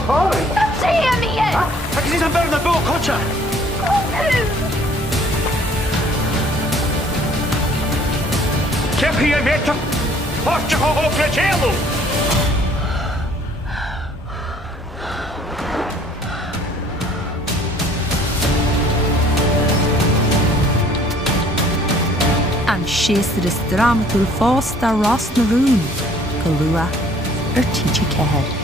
choáin. Tá mi é. Agus is an bear na bó cocha. Cepi a bhéta. Páiste go hófra chéile. An séastar is dramaúil fásta rás na rún, go luath ar títe ceithir.